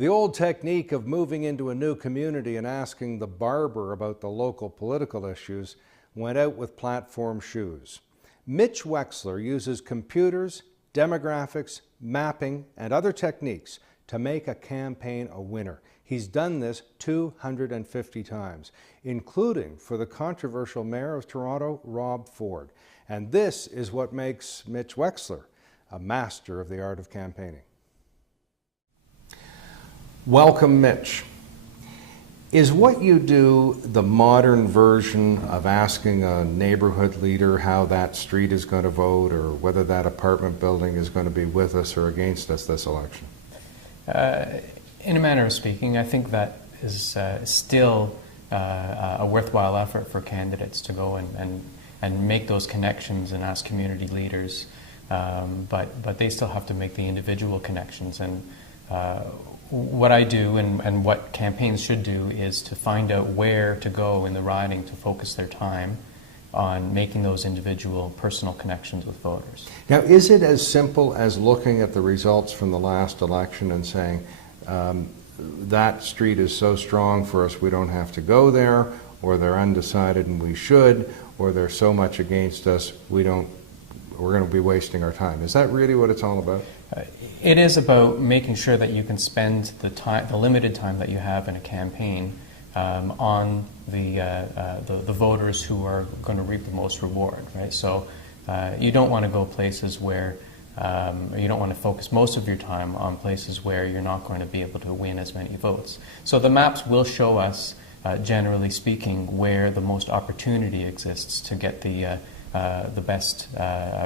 The old technique of moving into a new community and asking the barber about the local political issues went out with platform shoes. Mitch Wexler uses computers, demographics, mapping, and other techniques to make a campaign a winner. He's done this 250 times, including for the controversial mayor of Toronto, Rob Ford. And this is what makes Mitch Wexler a master of the art of campaigning. Welcome, Mitch. Is what you do the modern version of asking a neighborhood leader how that street is going to vote or whether that apartment building is going to be with us or against us this election? In a manner of speaking, I think that is still a worthwhile effort for candidates to go and make those connections and ask community leaders, but they still have to make the individual connections. And what I do and what campaigns should do is to find out where to go in the riding to focus their time on making those individual personal connections with voters. Now, is it as simple as looking at the results from the last election and saying, that street is so strong for us we don't have to go there, or they're undecided and we should, or they're so much against us we're going to be wasting our time? Is that really what it's all about? It is about making sure that you can spend the limited time that you have in a campaign on the voters who are going to reap the most reward, right? So you don't want to go places where you don't want to focus most of your time on places where you're not going to be able to win as many votes. So the maps will show us, generally speaking, where the most opportunity exists to get the best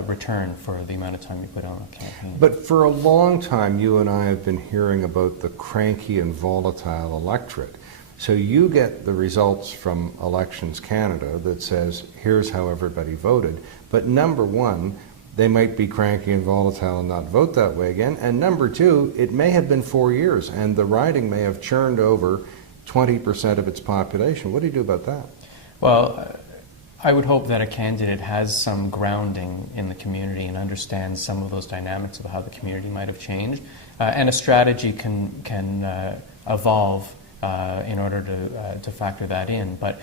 return for the amount of time you put on a campaign. But for a long time, you and I have been hearing about the cranky and volatile electorate. So you get the results from Elections Canada that says, here's how everybody voted. But number one, they might be cranky and volatile and not vote that way again. And number two, it may have been 4 years and the riding may have churned over 20% of its population. What do you do about that? Well, I would hope that a candidate has some grounding in the community and understands some of those dynamics of how the community might have changed, and a strategy can evolve in order to factor that in. But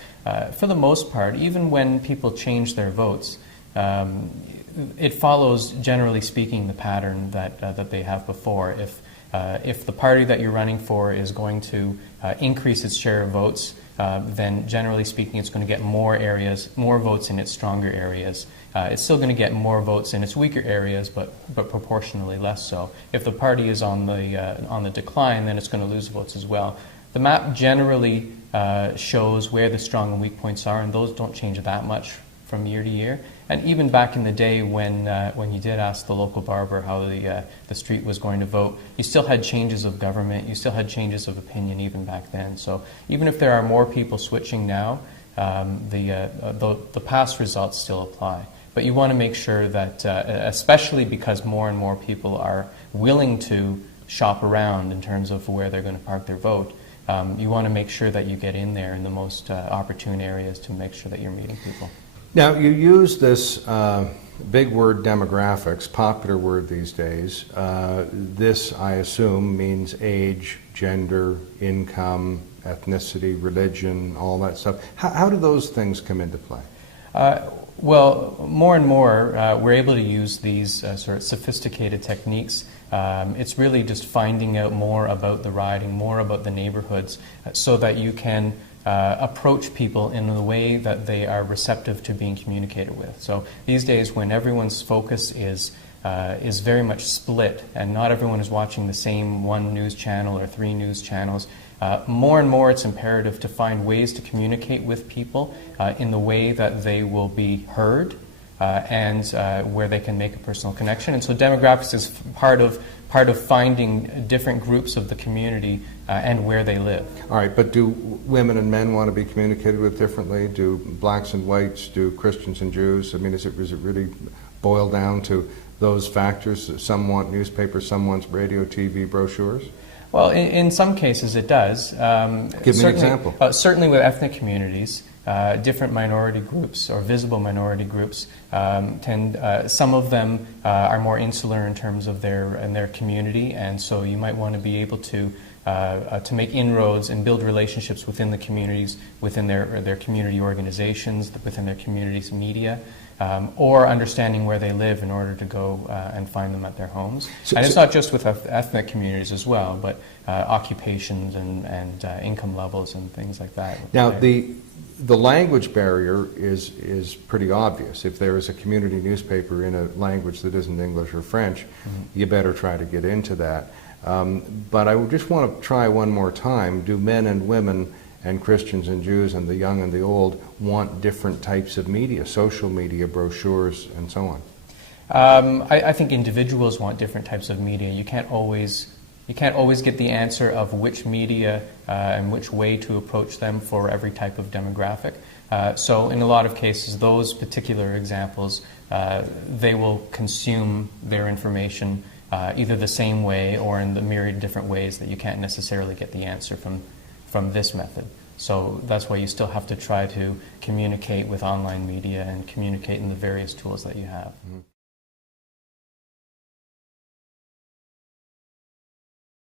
for the most part, even when people change their votes, it follows, generally speaking, the pattern that they have before. If the party that you're running for is going to increase its share of votes, then generally speaking it's going to get more votes in its stronger areas. It's still going to get more votes in its weaker areas, but proportionally less so. If the party is on the decline, then it's going to lose votes as well. The map generally shows where the strong and weak points are, and those don't change that much from year to year. And even back in the day when you did ask the local barber how the street was going to vote, you still had changes of government, you still had changes of opinion even back then. So even if there are more people switching now, the past results still apply. But you want to make sure that, especially because more and more people are willing to shop around in terms of where they're going to park their vote, you want to make sure that you get in there in the most opportune areas to make sure that you're meeting people. Now, you use this big word demographics, popular word these days. This, I assume, means age, gender, income, ethnicity, religion, all that stuff. How do those things come into play? Well, more and more, we're able to use these sort of sophisticated techniques. It's really just finding out more about the riding, more about the neighborhoods, so that you can approach people in a way that they are receptive to being communicated with. So these days, when everyone's focus is very much split and not everyone is watching the same one news channel or 3 news channels, more and more it's imperative to find ways to communicate with people in the way that they will be heard and where they can make a personal connection. And so demographics is part of finding different groups of the community and where they live. All right, but do women and men want to be communicated with differently? Do blacks and whites? Do Christians and Jews? I mean, is it really boil down to those factors? Some want newspapers, some want radio, TV, brochures? Well, in some cases it does. Give me an example. Certainly with ethnic communities, different minority groups or visible minority groups some of them are more insular in terms of their community, and so you might want to be able to make inroads and build relationships within the communities, within their community organizations, within their community's media, or understanding where they live in order to go and find them at their homes. And it's not just with ethnic communities as well, but occupations and income levels and things like that. Now, the language barrier is pretty obvious. If there is a community newspaper in a language that isn't English or French, you better try to get into that. But I just want to try one more time. Do men and women and Christians and Jews and the young and the old want different types of media, social media, brochures, and so on? I think individuals want different types of media. You can't always get the answer of which media and which way to approach them for every type of demographic. So in a lot of cases, those particular examples, they will consume their information either the same way or in the myriad different ways that you can't necessarily get the answer from this method. So that's why you still have to try to communicate with online media and communicate in the various tools that you have. Mm-hmm.